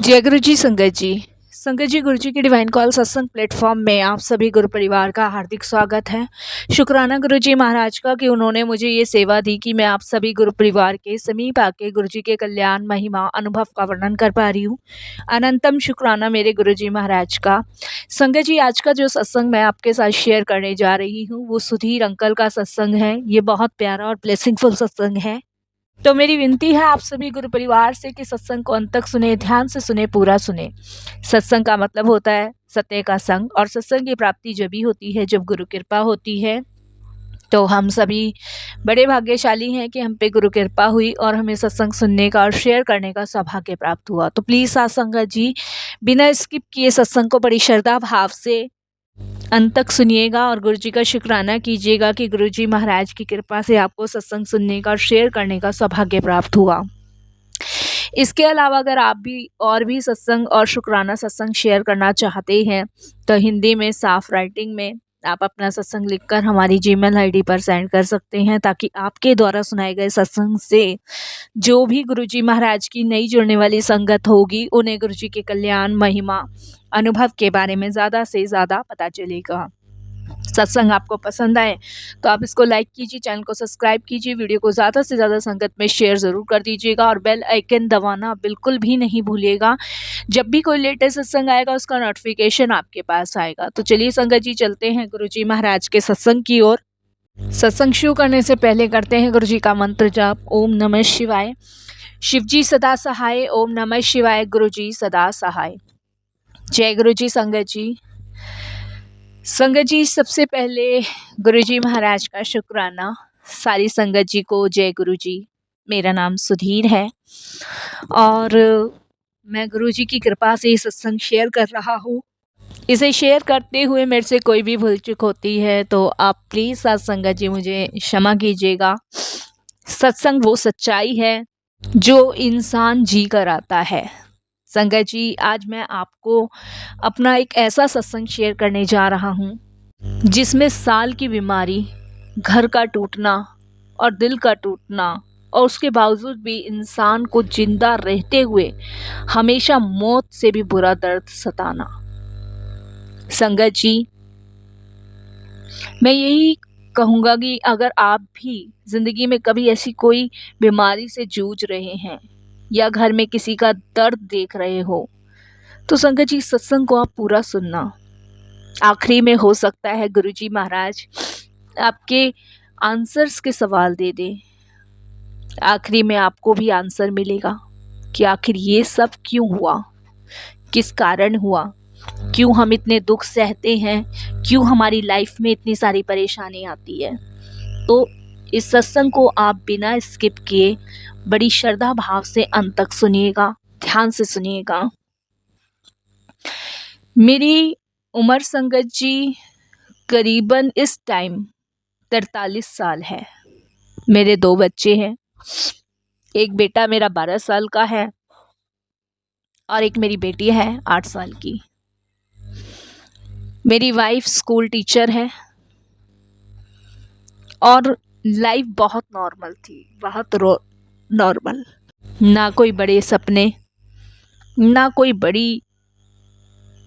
जय गुरु जी। संगत जी गुरु जी की डिवाइन कॉल सत्संग प्लेटफॉर्म में आप सभी गुरु परिवार का हार्दिक स्वागत है। शुक्राना गुरु जी महाराज का कि उन्होंने मुझे ये सेवा दी कि मैं आप सभी गुरु परिवार के समीप आके गुरु जी के कल्याण महिमा अनुभव का वर्णन कर पा रही हूँ। अनंतम शुक्राना मेरे गुरु जी महाराज का। संगत जी, आज का जो सत्संग मैं आपके साथ शेयर करने जा रही हूँ वो सुधीर अंकल का सत्संग है। ये बहुत प्यारा और ब्लेसिंगफुल सत्संग है। तो मेरी विनती है आप सभी गुरु परिवार से कि सत्संग को अंत तक सुने, ध्यान से सुने, पूरा सुने। सत्संग का मतलब होता है सत्य का संग, और सत्संग की प्राप्ति जब भी होती है जब गुरु कृपा होती है। तो हम सभी बड़े भाग्यशाली हैं कि हम पे गुरु कृपा हुई और हमें सत्संग सुनने का और शेयर करने का सौभाग्य प्राप्त हुआ। तो प्लीज़ सत्संगत जी बिना स्किप किए सत्संग को बड़ी श्रद्धा भाव से अंत तक सुनिएगा और गुरु जी का शुक्राना कीजिएगा कि गुरु जी महाराज की कृपा से आपको सत्संग सुनने का और शेयर करने का सौभाग्य प्राप्त हुआ। इसके अलावा अगर आप भी और भी सत्संग और शुक्राना सत्संग शेयर करना चाहते हैं तो हिंदी में साफ राइटिंग में आप अपना सत्संग लिखकर हमारी जीमेल आईडी पर सेंड कर सकते हैं, ताकि आपके द्वारा सुनाए गए सत्संग से जो भी गुरुजी महाराज की नई जुड़ने वाली संगत होगी उन्हें गुरुजी के कल्याण महिमा अनुभव के बारे में ज़्यादा से ज़्यादा पता चलेगा। सत्संग आपको पसंद आए तो आप इसको लाइक कीजिए, चैनल को सब्सक्राइब कीजिए, वीडियो को ज़्यादा से ज़्यादा संगत में शेयर ज़रूर कर दीजिएगा और बेल आइकन दबाना बिल्कुल भी नहीं भूलिएगा। जब भी कोई लेटेस्ट सत्संग आएगा उसका नोटिफिकेशन आपके पास आएगा। तो चलिए संगत जी चलते हैं गुरु जी महाराज के सत्संग की ओर। सत्संग शुरू करने से पहले करते हैं गुरु जी का मंत्र जाप। ओम नमः शिवाय। शिव जी सदा सहाय। ओम नमः शिवाय। गुरु जी सदा सहाय। जय गुरु जी। संगत जी सबसे पहले गुरु जी महाराज का शुक्राना। सारी संगत जी को जय गुरु जी। मेरा नाम सुधीर है और मैं गुरु जी की कृपा से सत्संग शेयर कर रहा हूँ। इसे शेयर करते हुए मेरे से कोई भी भूल चूक होती है तो आप प्लीज़ साथ संगत जी मुझे क्षमा कीजिएगा। सत्संग वो सच्चाई है जो इंसान जी कर आता है। संगत जी आज मैं आपको अपना एक ऐसा सत्संग शेयर करने जा रहा हूँ जिसमें साल की बीमारी, घर का टूटना और दिल का टूटना, और उसके बावजूद भी इंसान को जिंदा रहते हुए हमेशा मौत से भी बुरा दर्द सताना। संगत जी मैं यही कहूँगा कि अगर आप भी ज़िंदगी में कभी ऐसी कोई बीमारी से जूझ रहे हैं या घर में किसी का दर्द देख रहे हो तो संगत जी सत्संग को आप पूरा सुनना। आखिरी में हो सकता है गुरुजी महाराज आपके आंसर्स के सवाल दे दे। आखिरी में आपको भी आंसर मिलेगा कि आखिर ये सब क्यों हुआ, किस कारण हुआ, क्यों हम इतने दुख सहते हैं, क्यों हमारी लाइफ में इतनी सारी परेशानी आती है। तो इस सत्संग को आप बिना स्किप किए बड़ी श्रद्धा भाव से अंत तक सुनिएगा, ध्यान से सुनिएगा। मेरी उम्र संगत जी करीबन इस टाइम 43 साल है। मेरे 2 बच्चे हैं। एक बेटा मेरा 12 साल का है और एक मेरी बेटी है 8 साल की। मेरी वाइफ स्कूल टीचर है और लाइफ बहुत नॉर्मल थी, बहुत नॉर्मल। ना कोई बड़े सपने, ना कोई बड़ी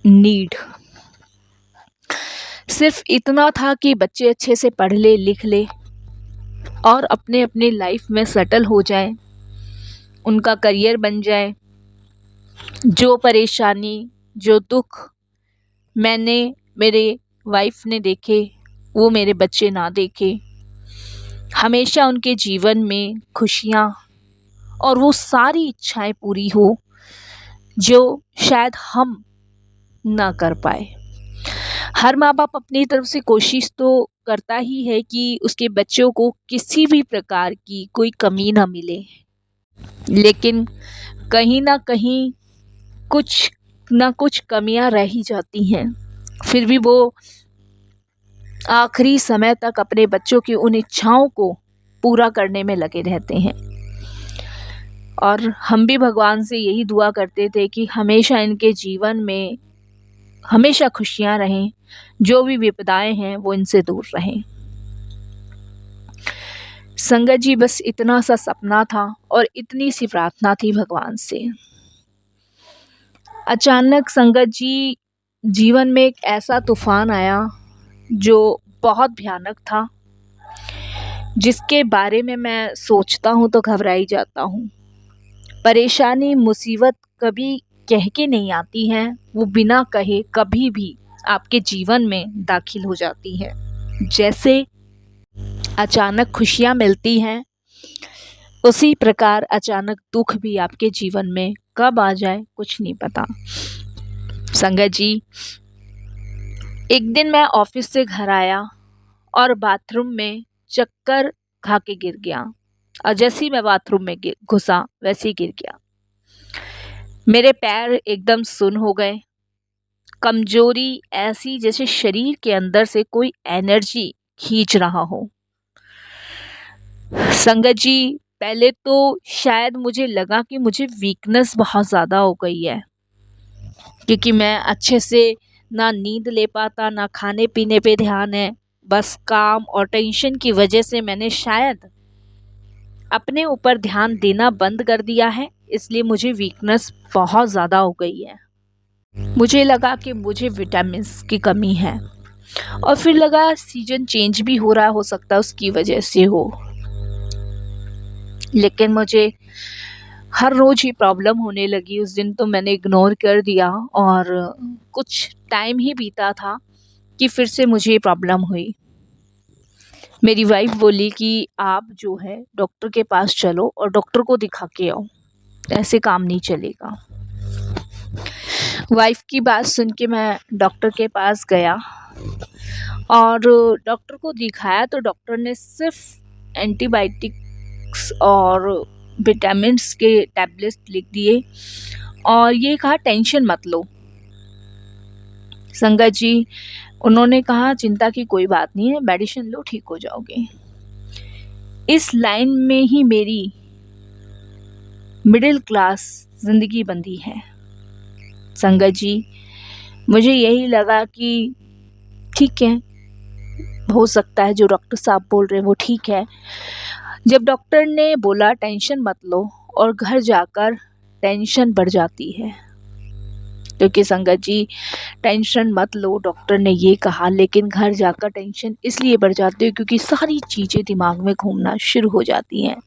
नीड। सिर्फ इतना था कि बच्चे अच्छे से पढ़ ले, लिख ले और अपने अपने लाइफ में सेटल हो जाए, उनका करियर बन जाए। जो परेशानी, जो दुख मैंने, मेरे वाइफ ने देखे वो मेरे बच्चे ना देखे। हमेशा उनके जीवन में खुशियाँ और वो सारी इच्छाएं पूरी हो जो शायद हम ना कर पाए। हर माँ बाप अपनी तरफ से कोशिश तो करता ही है कि उसके बच्चों को किसी भी प्रकार की कोई कमी ना मिले, लेकिन कहीं ना कहीं कुछ ना कुछ कमियां रह ही जाती हैं। फिर भी वो आखिरी समय तक अपने बच्चों की उन इच्छाओं को पूरा करने में लगे रहते हैं। और हम भी भगवान से यही दुआ करते थे कि हमेशा इनके जीवन में हमेशा खुशियां रहें, जो भी विपदाएं हैं वो इनसे दूर रहें। संगत जी बस इतना सा सपना था और इतनी सी प्रार्थना थी भगवान से। अचानक संगत जी जीवन में एक ऐसा तूफान आया जो बहुत भयानक था, जिसके बारे में मैं सोचता हूँ तो घबरा ही जाता हूँ। परेशानी, मुसीबत कभी कह के नहीं आती हैं, वो बिना कहे कभी भी आपके जीवन में दाखिल हो जाती है। जैसे अचानक खुशियाँ मिलती हैं, उसी प्रकार अचानक दुख भी आपके जीवन में कब आ जाए कुछ नहीं पता। संगत जी, एक दिन मैं ऑफिस से घर आया और बाथरूम में चक्कर खा के गिर गया, और जैसे ही मैं बाथरूम में घुसा वैसे ही गिर गया। मेरे पैर एकदम सुन्न हो गए, कमजोरी ऐसी जैसे शरीर के अंदर से कोई एनर्जी खींच रहा हो। संगत जी, पहले तो शायद मुझे लगा कि मुझे वीकनेस बहुत ज़्यादा हो गई है, क्योंकि मैं अच्छे से ना नींद ले पाता, ना खाने पीने पे ध्यान है। बस काम और टेंशन की वजह से मैंने शायद अपने ऊपर ध्यान देना बंद कर दिया है, इसलिए मुझे वीकनेस बहुत ज़्यादा हो गई है। मुझे लगा कि मुझे विटामिन्स की कमी है, और फिर लगा सीजन चेंज भी हो रहा, हो सकता है उसकी वजह से हो। लेकिन मुझे हर रोज़ ही प्रॉब्लम होने लगी। उस दिन तो मैंने इग्नोर कर दिया, और कुछ टाइम ही बीता था कि फिर से मुझे प्रॉब्लम हुई। मेरी वाइफ बोली कि आप जो है डॉक्टर के पास चलो और डॉक्टर को दिखा के आओ, ऐसे काम नहीं चलेगा। वाइफ की बात सुन के मैं डॉक्टर के पास गया और डॉक्टर को दिखाया, तो डॉक्टर ने सिर्फ एंटीबायोटिक्स और विटामिन्स के टैबलेट्स लिख दिए और ये कहा टेंशन मत लो। संगत जी, उन्होंने कहा चिंता की कोई बात नहीं है, मेडिसिन लो ठीक हो जाओगे। इस लाइन में ही मेरी मिडिल क्लास ज़िंदगी बंधी है। संगत जी, मुझे यही लगा कि ठीक है, हो सकता है जो डॉक्टर साहब बोल रहे हैं वो ठीक है। जब डॉक्टर ने बोला टेंशन मत लो, और घर जाकर टेंशन बढ़ जाती है, क्योंकि संगत जी टेंशन मत लो डॉक्टर ने ये कहा, लेकिन घर जाकर टेंशन इसलिए बढ़ जाती है क्योंकि सारी चीज़ें दिमाग में घूमना शुरू हो जाती हैं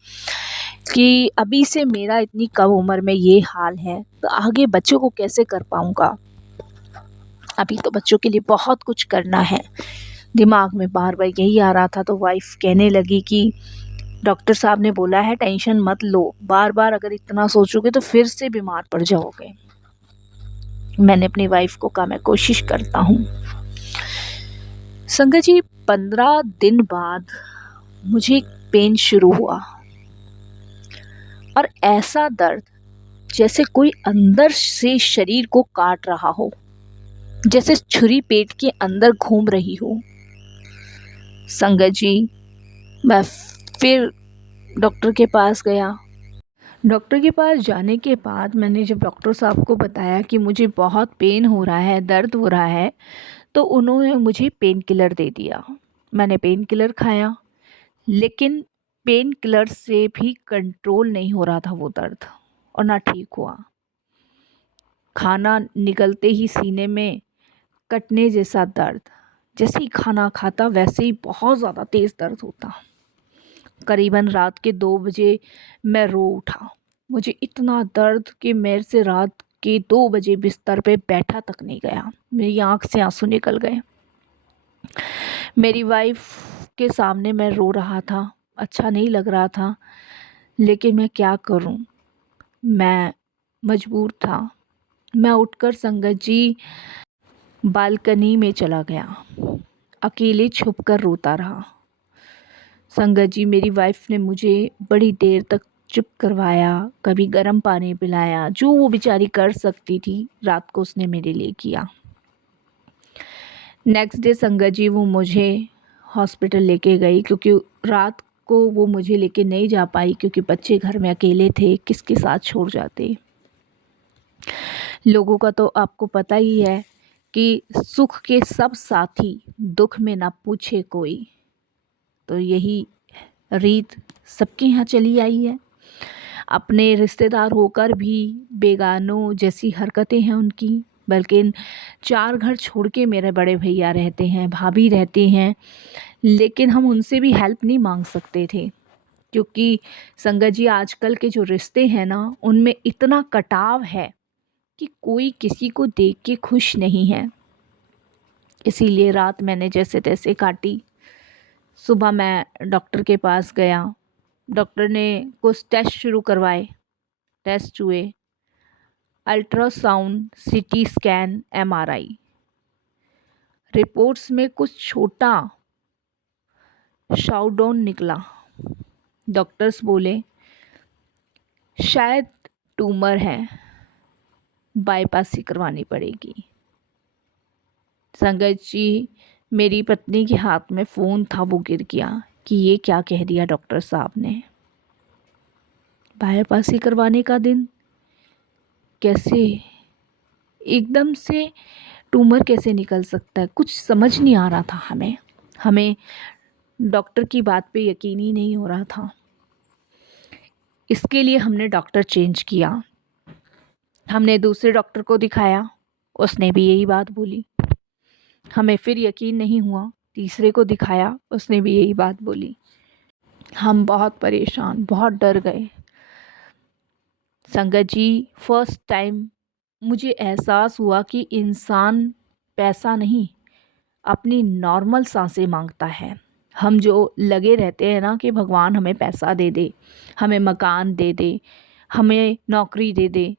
कि अभी से मेरा इतनी कम उम्र में ये हाल है तो आगे बच्चों को कैसे कर पाऊँगा। अभी तो बच्चों के लिए बहुत कुछ करना है। दिमाग में बार बार यही आ रहा था, तो वाइफ कहने लगी कि डॉक्टर साहब ने बोला है टेंशन मत लो, बार बार अगर इतना सोचोगे तो फिर से बीमार पड़ जाओगे। मैंने अपनी वाइफ को कहा मैं कोशिश करता हूँ। संगत जी, 15 दिन बाद मुझे पेन शुरू हुआ, और ऐसा दर्द जैसे कोई अंदर से शरीर को काट रहा हो, जैसे छुरी पेट के अंदर घूम रही हो। संगत जी, मैं फिर डॉक्टर के पास गया। डॉक्टर के पास जाने के बाद मैंने जब डॉक्टर साहब को बताया कि मुझे बहुत पेन हो रहा है, दर्द हो रहा है, तो उन्होंने मुझे पेन किलर दे दिया। मैंने पेन किलर खाया, लेकिन पेन किलर से भी कंट्रोल नहीं हो रहा था वो दर्द, और ना ठीक हुआ। खाना निगलते ही सीने में कटने जैसा दर्द, जैसे ही खाना खाता वैसे ही बहुत ज़्यादा तेज़ दर्द होता। करीबन रात के 2 बजे मैं रो उठा। मुझे इतना दर्द कि मेरे से रात के 2 बजे बिस्तर पे बैठा तक नहीं गया। मेरी आँख से आंसू निकल गए। मेरी वाइफ के सामने मैं रो रहा था, अच्छा नहीं लग रहा था, लेकिन मैं क्या करूं, मैं मजबूर था। मैं उठकर संगत जी बालकनी में चला गया, अकेले छुपकर रोता रहा। संगत जी, मेरी वाइफ ने मुझे बड़ी देर तक चुप करवाया, कभी गर्म पानी पिलाया, जो वो बेचारी कर सकती थी रात को उसने मेरे लिए किया। नेक्स्ट डे संगत जी वो मुझे हॉस्पिटल लेके गई, क्योंकि रात को वो मुझे लेके नहीं जा पाई, क्योंकि बच्चे घर में अकेले थे, किसके साथ छोड़ जाते। लोगों का तो आपको पता ही है कि सुख के सब साथी, दुख में ना पूछे कोई। तो यही रीत सबके यहाँ चली आई है। अपने रिश्तेदार होकर भी बेगानों जैसी हरकतें हैं उनकी। बल्कि 4 घर छोड़ के मेरे बड़े भैया रहते हैं, भाभी रहते हैं, लेकिन हम उनसे भी हेल्प नहीं मांग सकते थे, क्योंकि संगत जी आजकल के जो रिश्ते हैं ना, उनमें इतना कटाव है कि कोई किसी को देख के खुश नहीं है। इसीलिए रात मैंने जैसे तैसे काटी। सुबह मैं डॉक्टर के पास गया। डॉक्टर ने कुछ टेस्ट शुरू करवाए। टेस्ट हुए, ultrasound, CT scan, MRI. Reports में कुछ छोटा शाउडोन निकला। डॉक्टर्स बोले शायद ट्यूमर है, बाईपास ही करवानी पड़ेगी। संगत जी, मेरी पत्नी के हाथ में फ़ोन था, वो गिर गया कि ये क्या कह दिया डॉक्टर साहब ने। बाईपास ही करवाने का दिन, कैसे एकदम से ट्यूमर कैसे निकल सकता है, कुछ समझ नहीं आ रहा था हमें डॉक्टर की बात पे यकीन ही नहीं हो रहा था। इसके लिए हमने डॉक्टर चेंज किया। हमने दूसरे डॉक्टर को दिखाया, उसने भी यही बात बोली। हमें फिर यकीन नहीं हुआ, तीसरे को दिखाया, उसने भी यही बात बोली। हम बहुत परेशान, बहुत डर गए। संगत जी, फर्स्ट टाइम मुझे एहसास हुआ कि इंसान पैसा नहीं, अपनी नॉर्मल सांसें मांगता है। हम जो लगे रहते हैं ना कि भगवान हमें पैसा दे दे, हमें मकान दे दे, हमें नौकरी दे दे।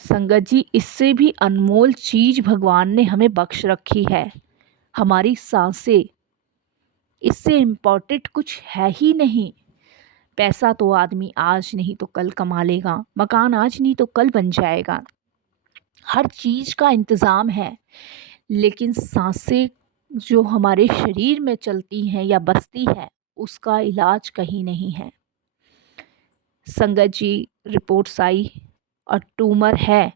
संगत जी, इससे भी अनमोल चीज़ भगवान ने हमें बख्श रखी है, हमारी सांसें। इससे इम्पोर्टेंट कुछ है ही नहीं। पैसा तो आदमी आज नहीं तो कल कमा लेगा, मकान आज नहीं तो कल बन जाएगा, हर चीज़ का इंतज़ाम है, लेकिन सांसें जो हमारे शरीर में चलती हैं या बसती है, उसका इलाज कहीं नहीं है। संगत जी, रिपोर्ट्स आई और ट्यूमर है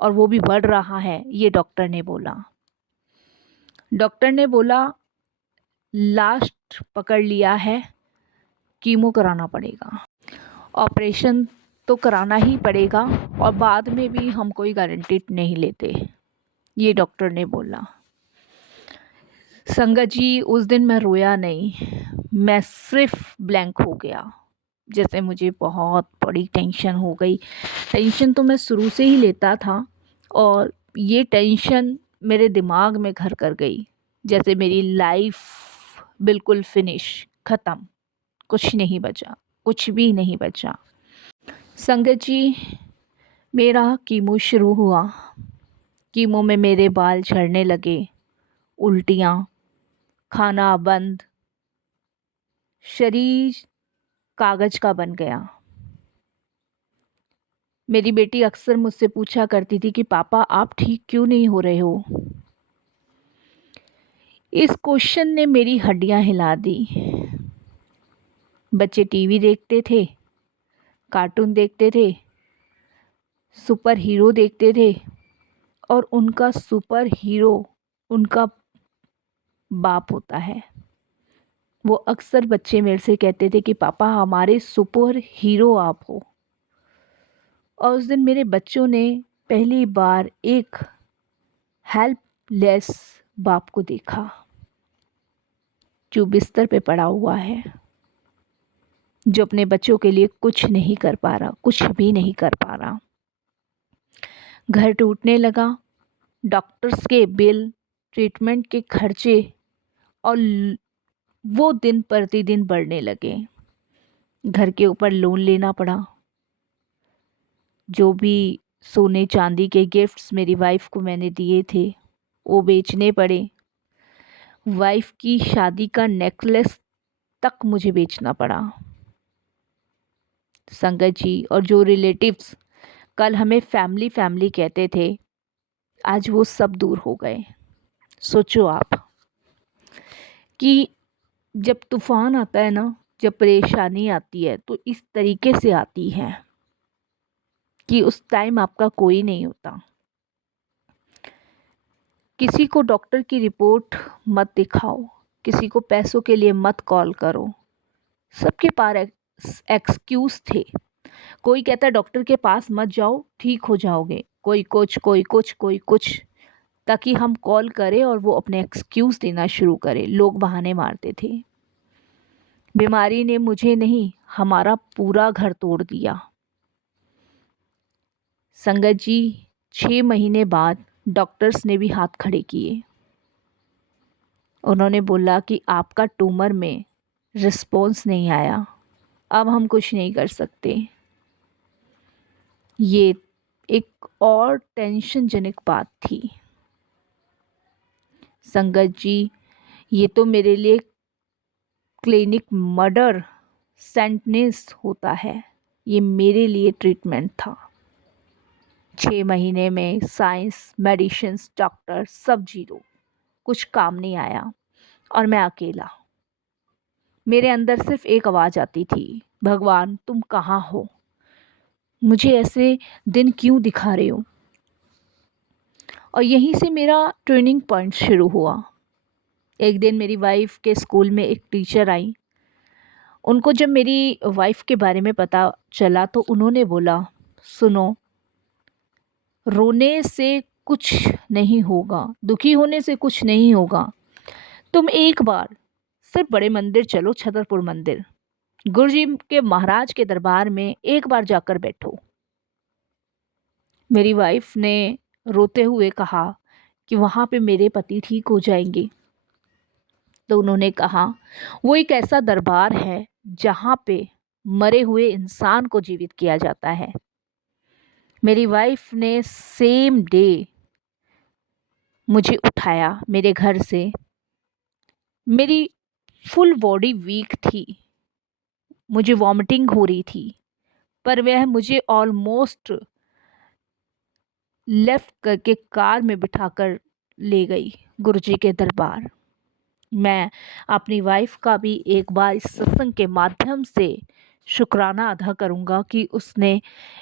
और वो भी बढ़ रहा है, ये डॉक्टर ने बोला। डॉक्टर ने बोला लास्ट पकड़ लिया है, कीमो कराना पड़ेगा, ऑपरेशन तो कराना ही पड़ेगा, और बाद में भी हम कोई गारंटी नहीं लेते, ये डॉक्टर ने बोला। संगत जी, उस दिन मैं रोया नहीं, मैं सिर्फ ब्लैंक हो गया। जैसे मुझे बहुत बड़ी टेंशन हो गई। टेंशन तो मैं शुरू से ही लेता था, और ये टेंशन मेरे दिमाग में घर कर गई, जैसे मेरी लाइफ बिल्कुल फिनिश, ख़त्म, कुछ नहीं बचा, कुछ भी नहीं बचा। संगत जी, मेरा कीमो शुरू हुआ। कीमो में मेरे बाल झड़ने लगे, उल्टियाँ, खाना बंद, शरीर कागज़ का बन गया। मेरी बेटी अक्सर मुझसे पूछा करती थी कि पापा आप ठीक क्यों नहीं हो रहे हो। इस क्वेश्चन ने मेरी हड्डियां हिला दी। बच्चे टीवी देखते थे, कार्टून देखते थे, सुपर हीरो देखते थे, और उनका सुपर हीरो उनका बाप होता है। वो अक्सर बच्चे मेरे से कहते थे कि पापा हमारे सुपर हीरो आप हो। और उस दिन मेरे बच्चों ने पहली बार एक हेल्पलेस बाप को देखा, जो बिस्तर पे पड़ा हुआ है, जो अपने बच्चों के लिए कुछ नहीं कर पा रहा, कुछ भी नहीं कर पा रहा। घर टूटने लगा, डॉक्टर्स के बिल, ट्रीटमेंट के खर्चे, और वो दिन प्रतिदिन बढ़ने लगे। घर के ऊपर लोन लेना पड़ा। जो भी सोने चांदी के गिफ्ट्स मेरी वाइफ को मैंने दिए थे, वो बेचने पड़े। वाइफ की शादी का नेकलेस तक मुझे बेचना पड़ा। संगत जी, और जो रिलेटिव्स कल हमें फैमिली फैमिली कहते थे, आज वो सब दूर हो गए। सोचो आप कि जब तूफ़ान आता है ना, जब परेशानी आती है, तो इस तरीके से आती है कि उस टाइम आपका कोई नहीं होता। किसी को डॉक्टर की रिपोर्ट मत दिखाओ, किसी को पैसों के लिए मत कॉल करो। सबके पास एक्सक्यूज़ थे, कोई कहता है डॉक्टर के पास मत जाओ, ठीक हो जाओगे, कोई कुछ, कोई कुछ, कोई कुछ, ताकि हम कॉल करें और वो अपने एक्सक्यूज़ देना शुरू करें। लोग बहाने मारते थे। बीमारी ने मुझे नहीं, हमारा पूरा घर तोड़ दिया। संगत जी, 6 महीने बाद डॉक्टर्स ने भी हाथ खड़े किए। उन्होंने बोला कि आपका ट्यूमर में रिस्पॉन्स नहीं आया, अब हम कुछ नहीं कर सकते। ये एक और टेंशनजनक बात थी। संगत जी, ये तो मेरे लिए क्लिनिक मर्डर सेंटेंस होता है, ये मेरे लिए ट्रीटमेंट था। 6 महीने में साइंस, मेडिसिन्स, डॉक्टर सब जीरो, कुछ काम नहीं आया और मैं अकेला। मेरे अंदर सिर्फ एक आवाज़ आती थी, भगवान तुम कहाँ हो, मुझे ऐसे दिन क्यों दिखा रहे हो। और यहीं से मेरा ट्रेनिंग पॉइंट शुरू हुआ। एक दिन मेरी वाइफ के स्कूल में एक टीचर आई। उनको जब मेरी वाइफ के बारे में पता चला तो उन्होंने बोला, सुनो, रोने से कुछ नहीं होगा, दुखी होने से कुछ नहीं होगा, तुम एक बार सिर्फ बड़े मंदिर चलो, छतरपुर मंदिर, गुरुजी के महाराज के दरबार में एक बार जाकर बैठो। मेरी वाइफ ने रोते हुए कहा कि वहाँ पे मेरे पति ठीक हो जाएंगे। तो उन्होंने कहा, वो एक ऐसा दरबार है जहाँ पे मरे हुए इंसान को जीवित किया जाता है। मेरी वाइफ ने सेम डे मुझे उठाया मेरे घर से। मेरी फुल बॉडी वीक थी, मुझे वॉमिटिंग हो रही थी, पर वह मुझे ऑलमोस्ट लेफ्ट करके कार में बिठाकर ले गई गुरुजी के दरबार। मैं अपनी वाइफ का भी एक बार इस सत्संग के माध्यम से शुक्राना अदा करूँगा कि उसने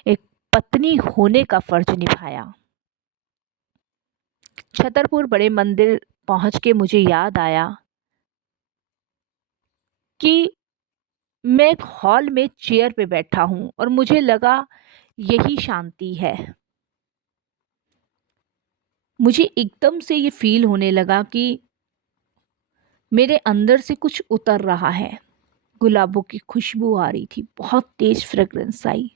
एक पत्नी होने का फ़र्ज निभाया। छतरपुर बड़े मंदिर पहुँच के मुझे याद आया कि मैं एक हॉल में चेयर पे बैठा हूँ और मुझे लगा यही शांति है। मुझे एकदम से ये फील होने लगा कि मेरे अंदर से कुछ उतर रहा है। गुलाबों की खुशबू आ रही थी, बहुत तेज फ्रेग्रेंस आई,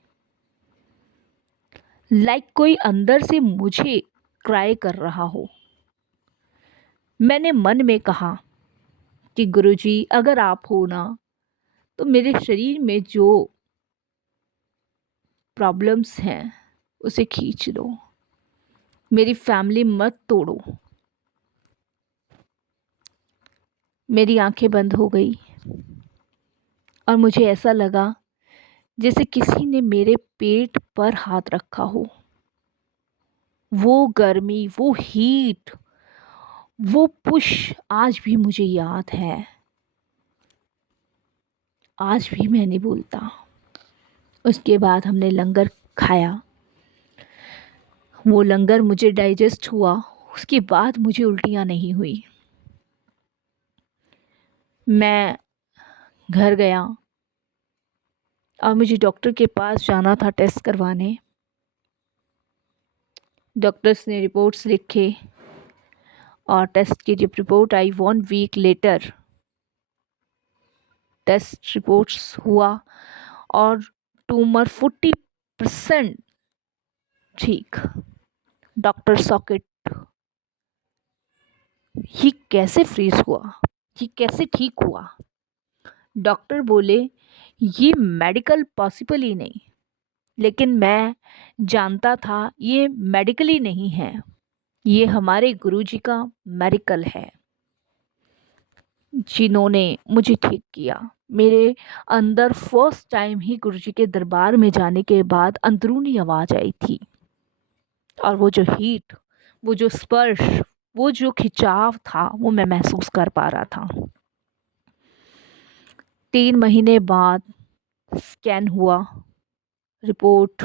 लाइक कोई अंदर से मुझे क्राई कर रहा हो। मैंने मन में कहा कि गुरुजी अगर आप हो ना तो मेरे शरीर में जो प्रॉब्लम्स हैं उसे खींच दो, मेरी फैमिली मत तोड़ो। मेरी आंखें बंद हो गई और मुझे ऐसा लगा जैसे किसी ने मेरे पेट पर हाथ रखा हो। वो गर्मी, वो हीट, वो पुश आज भी मुझे याद है, आज भी मैं नहीं भूलता। उसके बाद हमने लंगर खाया, वो लंगर मुझे डाइजेस्ट हुआ, उसके बाद मुझे उल्टियाँ नहीं हुई। मैं घर गया और मुझे डॉक्टर के पास जाना था टेस्ट करवाने। डॉक्टर्स ने रिपोर्ट्स लिखे और टेस्ट की जब रिपोर्ट आई 1 वीक लेटर टेस्ट रिपोर्ट्स हुआ और ट्यूमर 40% ठीक। डॉक्टर सॉकेट, ये कैसे फ्रीज हुआ, ये कैसे ठीक हुआ। डॉक्टर बोले ये मेडिकल पॉसिबल ही नहीं, लेकिन मैं जानता था ये मेडिकली नहीं है, ये हमारे गुरुजी का मेडिकल है जिन्होंने मुझे ठीक किया। मेरे अंदर फर्स्ट टाइम ही गुरुजी के दरबार में जाने के बाद अंदरूनी आवाज़ आई थी और वो जो हीट, वो जो स्पर्श, वो जो खिंचाव था वो मैं महसूस कर पा रहा था। 3 महीने बाद स्कैन हुआ, रिपोर्ट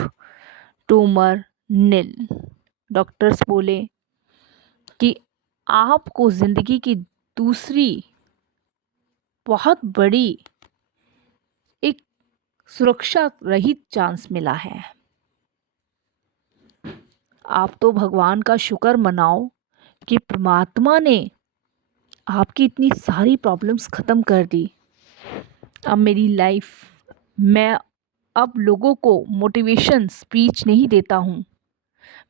ट्यूमर नील। डॉक्टर्स बोले कि आपको ज़िंदगी की दूसरी बहुत बड़ी एक सुरक्षा रहित चांस मिला है। आप तो भगवान का शुक्र मनाओ कि परमात्मा ने आपकी इतनी सारी प्रॉब्लम्स ख़त्म कर दी। अब मेरी लाइफ, मैं अब लोगों को मोटिवेशन स्पीच नहीं देता हूँ,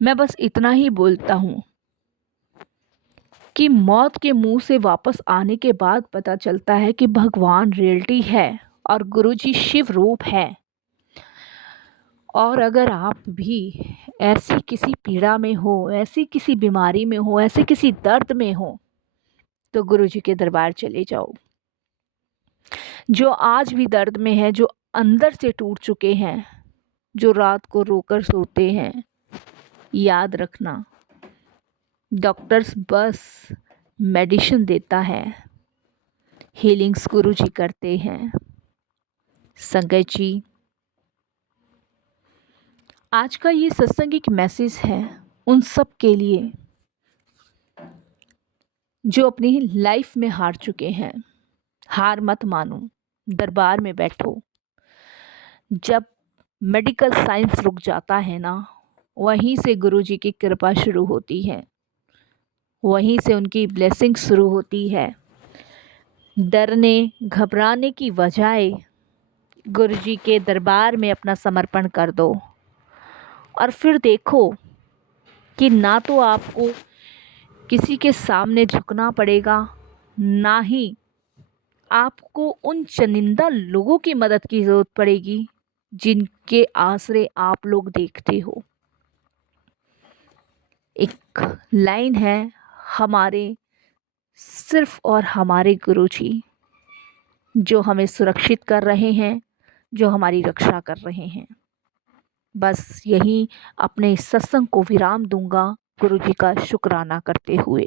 मैं बस इतना ही बोलता हूँ कि मौत के मुंह से वापस आने के बाद पता चलता है कि भगवान रियलिटी है और गुरुजी शिव रूप है। और अगर आप भी ऐसी किसी पीड़ा में हो, ऐसी किसी बीमारी में हो, ऐसे किसी दर्द में हो, तो गुरुजी के दरबार चले जाओ। जो आज भी दर्द में है, जो अंदर से टूट चुके हैं, जो रात को रोकर सोते हैं, याद रखना डॉक्टर्स बस मेडिसिन देता है, हीलिंग्स गुरुजी करते हैं। संगत जी, आज का ये सत्संग एक मैसेज है उन सब के लिए जो अपनी लाइफ में हार चुके हैं। हार मत मानो, दरबार में बैठो। जब मेडिकल साइंस रुक जाता है ना, वहीं से गुरुजी की कृपा शुरू होती है, वहीं से उनकी ब्लेसिंग शुरू होती है। डरने घबराने की बजाय गुरुजी के दरबार में अपना समर्पण कर दो और फिर देखो कि ना तो आपको किसी के सामने झुकना पड़ेगा, ना ही आपको उन चुनिंदा लोगों की मदद की ज़रूरत पड़ेगी जिनके आसरे आप लोग देखते हो। एक लाइन है हमारे सिर्फ और हमारे गुरुजी, जो हमें सुरक्षित कर रहे हैं, जो हमारी रक्षा कर रहे हैं। बस यही अपने सत्संग को विराम दूंगा, गुरुजी का शुक्राना करते हुए।